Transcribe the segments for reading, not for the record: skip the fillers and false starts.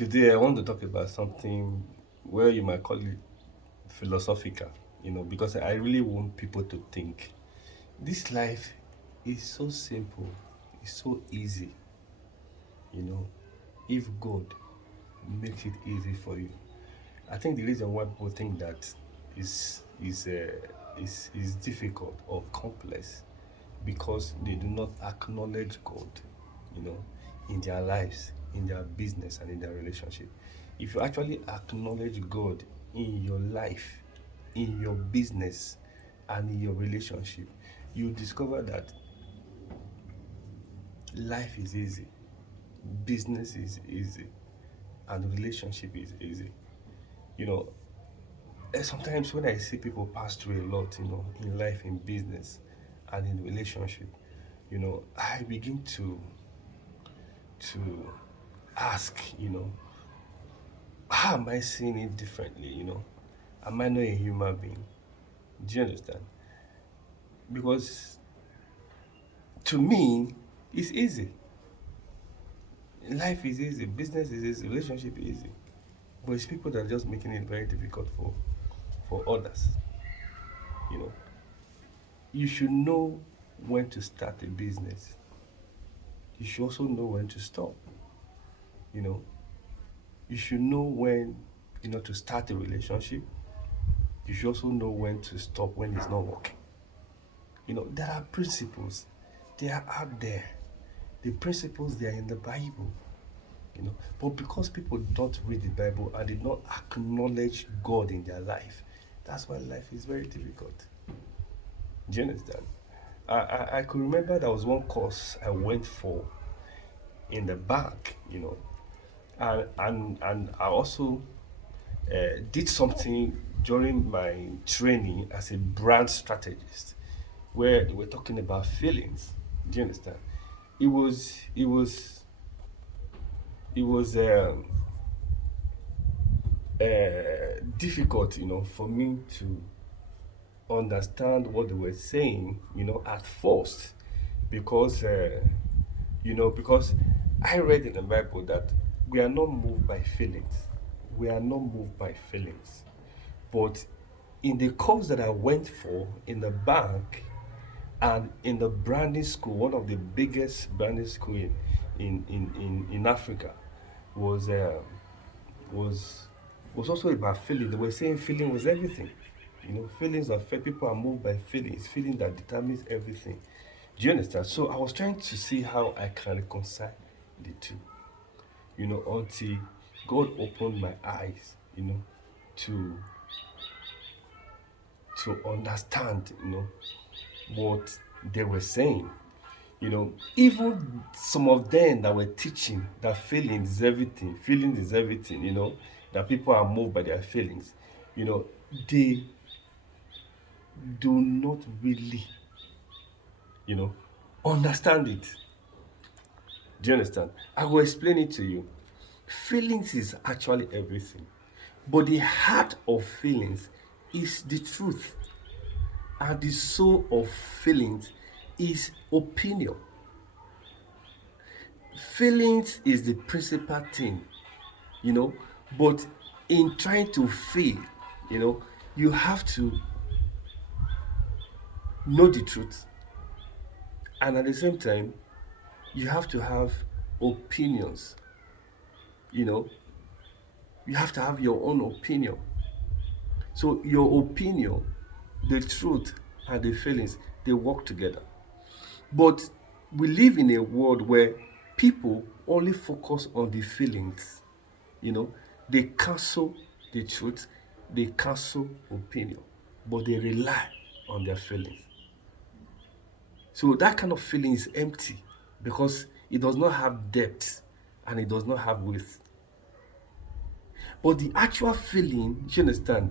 Today, I want to talk about something where you might call it philosophical, because I really want people to think. This life is so simple, it's so easy, you know, if God makes it easy for you. I think the reason why people think that is difficult or complex because they do not acknowledge God, you know, in their lives, in their business, and in their relationship. If you actually acknowledge God in your life, in your business, and in your relationship, you discover that life is easy, business is easy, and relationship is easy. You know, sometimes when I see people pass through a lot, in life, in business, and in relationship, I begin to ask, how am I seeing it differently? Am I not a human being? Do you understand? Because to me, it's easy. Life is easy, business is easy, relationship is easy. But it's people that are just making it very difficult for others. You know, you should know when to start a business. You should also know when to stop. You know, you should know when to start a relationship. You should also know when to stop when it's not working. There are principles. They are out there. The principles, they are in the Bible. But because people don't read the Bible and did not acknowledge God in their life, that's why life is very difficult. Do you understand? I could remember there was one course I went for in the bank, and I also did something during my training as a brand strategist where they were talking about feelings. Do you understand? It was difficult, for me to understand what they were saying, at first, because because I read in the Bible that we are not moved by feelings. We are not moved by feelings. But in the course that I went for in the bank and in the branding school, one of the biggest branding school in Africa, was was was also about feeling. They were saying feeling was everything. Feelings are people are moved by feelings. Feeling that determines everything. Do you understand? So I was trying to see how I can reconcile the two. Until God opened my eyes, to understand, what they were saying. Even some of them that were teaching that feelings is everything, that people are moved by their feelings, they do not really, you know, understand it. Do you understand? I will explain it to you. Feelings is actually everything, but the heart of feelings is the truth, and the soul of feelings is opinion. Feelings is the principal thing, you know, but in trying to feel, you know, you have to know the truth, and at the same time, you have to have opinions, you know, you have to have your own opinion. So, your opinion, the truth, and the feelings, they work together. But we live in a world where people only focus on the feelings. You know, they cancel the truth, they cancel opinion, but they rely on their feelings. So that kind of feeling is empty because it does not have depth and it does not have width. But the actual feeling, you understand,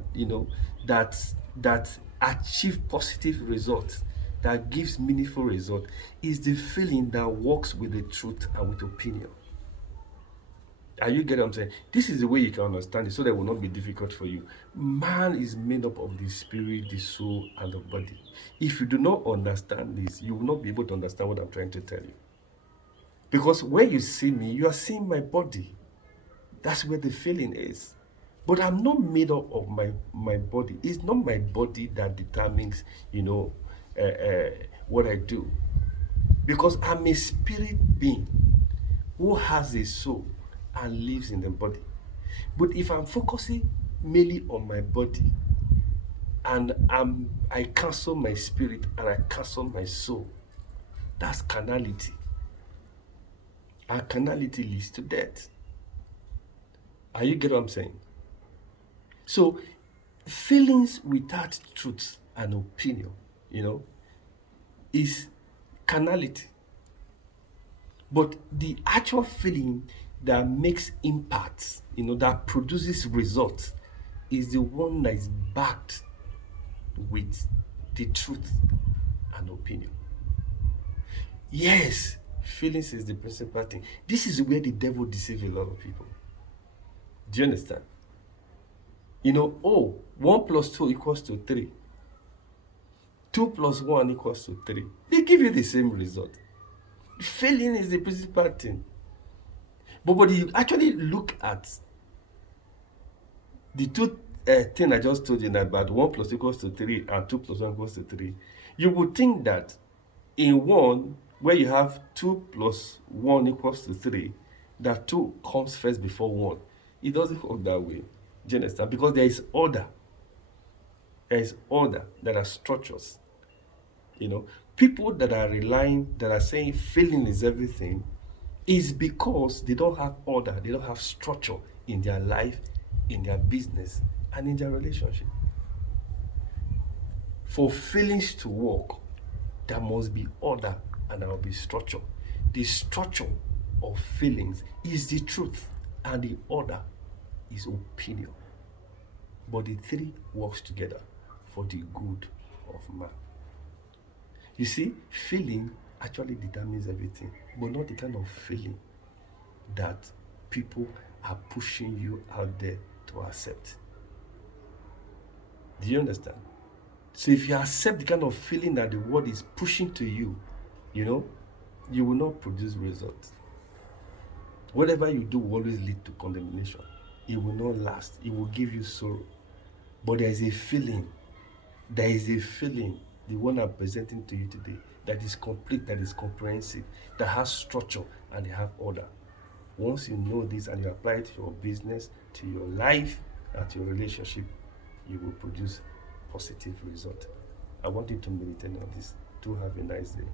that that achieve positive results, that gives meaningful result, is the feeling that works with the truth and with opinion. Are you get what I'm saying? This is the way you can understand it so that it will not be difficult for you. Man is made up of the spirit, the soul, and the body. If you do not understand this, you will not be able to understand what I'm trying to tell you. Because when you see me, you are seeing my body. That's where the feeling is. But I'm not made up of my body. It's not my body that determines, you know, what I do. Because I'm a spirit being who has a soul and lives in the body. But if I'm focusing mainly on my body and I cancel my spirit and I cancel my soul, that's carnality. And carnality leads to death. Are you get what I'm saying? So feelings without truth and opinion, you know, is carnality. But the actual feeling that makes impact, you know, that produces results, is the one that is backed with the truth and opinion. Yes, feelings is the principal thing. This is where the devil deceives a lot of people. Do you understand? You know, oh, 1 plus 2 equals to 3. 2 plus 1 equals to 3. They give you the same result. Failing is the principal thing. But when you actually look at the two thing I just told you about 1 plus equals to 3 and 2 plus 1 equals to 3, you would think that in one, where you have 2 plus 1 equals to 3, that 2 comes first before 1. It doesn't work that way. Do you understand? Because there is order. There is order. There are structures. You know, people that are relying, that are saying feeling is everything, is because they don't have order, they don't have structure in their life, in their business, and in their relationship. For feelings to work, there must be order and there will be structure. The structure of feelings is the truth, and the order is opinion. But the three works together for the good of man. You see, feeling actually determines everything, but not the kind of feeling that people are pushing you out there to accept. Do you understand? So if you accept the kind of feeling that the world is pushing to you, you know, you will not produce results. Whatever you do will always lead to condemnation. It will not last. It will give you sorrow. But there is a feeling. There is a feeling, the one I'm presenting to you today, that is complete, that is comprehensive, that has structure and they have order. Once you know this and you apply it to your business, to your life, and to your relationship, you will produce positive result. I want you to meditate on this. Do have a nice day.